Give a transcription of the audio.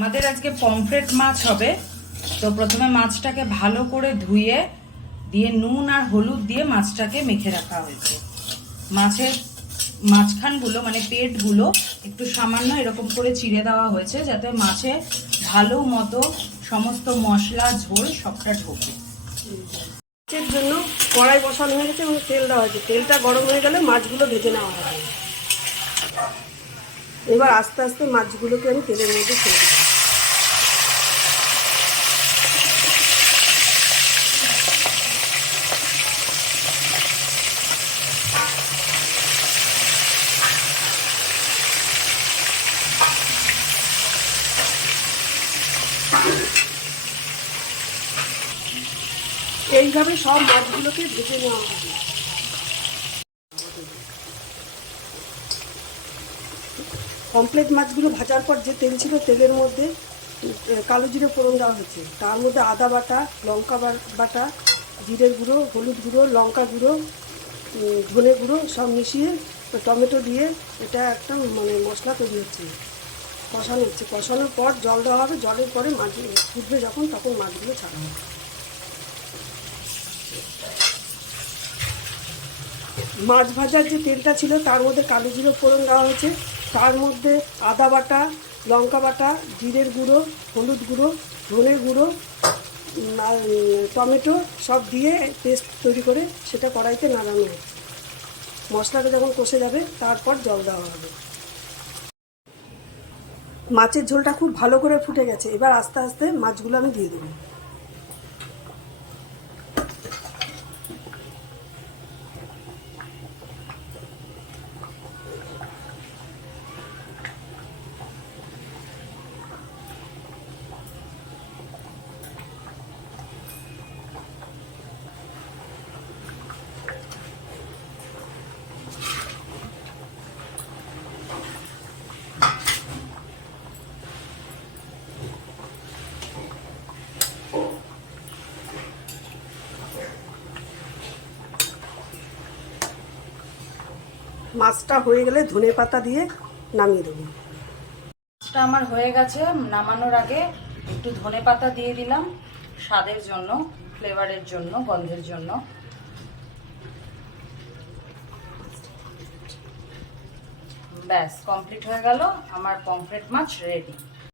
আমাদের আজকে পমফ্রেট মাছ হবে। তো প্রথমে মাছটাকে ভালো করে ধুয়ে, দিয়ে নুন আর হলুদ দিয়ে মাছটাকে মেখে রাখা হয়েছে। মাছের মাঝখানগুলো মানে পেটগুলো, একটু সামান্য এরকম করে চিড়ে দেওয়া হয়েছে, যাতে মাছে ভালো মতো সমস্ত মশলা, ঝোল সবটা ঢোকে। মাছের জন্য কড়াই বসানো হয়ে গেছে এবং তেল দেওয়া হয়েছে। তেলটা গরম হয়ে গেলে মাছগুলো ভেজে নেওয়া হবে। এবার আস্তে আস্তে মাছগুলোকে আমি তেলের মধ্যে ছেড়ে দিই এইভাবে সব মাছগুলোকে ভেজে নেওয়া হবে। কমপ্লেট মাছগুলো ভাজার পর যে তেল ছিল, তেলের মধ্যে কালো জিরে ফোড়ন দেওয়া হচ্ছে তার মধ্যে আদা বাটা, লঙ্কা বাটা, জিরের গুঁড়ো, হলুদ গুঁড়ো, লঙ্কা গুঁড়ো ধনে গুঁড়ো সব মিশিয়ে, টমেটো দিয়ে এটা একটা মানে মশলা তৈরি হচ্ছে। কষানো হচ্ছে কষানোর পর জল দেওয়া হবে, জলের পরে মাছ ফুটবে যখন, তখন মাছগুলো ছাড়া হবে। মাছ ভাজার যে তেলটা ছিল, তার মধ্যে কালো জিরো ফোড়ন দেওয়া হয়েছে। তার মধ্যে আদা বাটা, লঙ্কা বাটা, জিরের গুঁড়ো, হলুদ গুঁড়ো ধনের গুঁড়ো টমেটো সব দিয়ে পেস্ট তৈরি করে সেটা কড়াইতে নাড়ানো হয় মশলাটা যখন কষে যাবে, তারপর জল দেওয়া হবে। মাছের ঝোলটা খুব ভালো করে ফুটে গেছে। এবার আস্তে আস্তে মাছগুলো আমি দিয়ে দেবো। মাছটা হয়ে গেলে ধনে পাতা দিয়ে নামিয়ে দেবো। মাছটা আমার হয়ে গেছে, নামানোর আগে একটু ধনে পাতা দিয়ে দিলাম, স্বাদের জন্য, ফ্লেভারের জন্য, গন্ধের জন্য। ব্যাস কমপ্লিট হয়ে গেল, আমার পমফ্রেট মাছ রেডি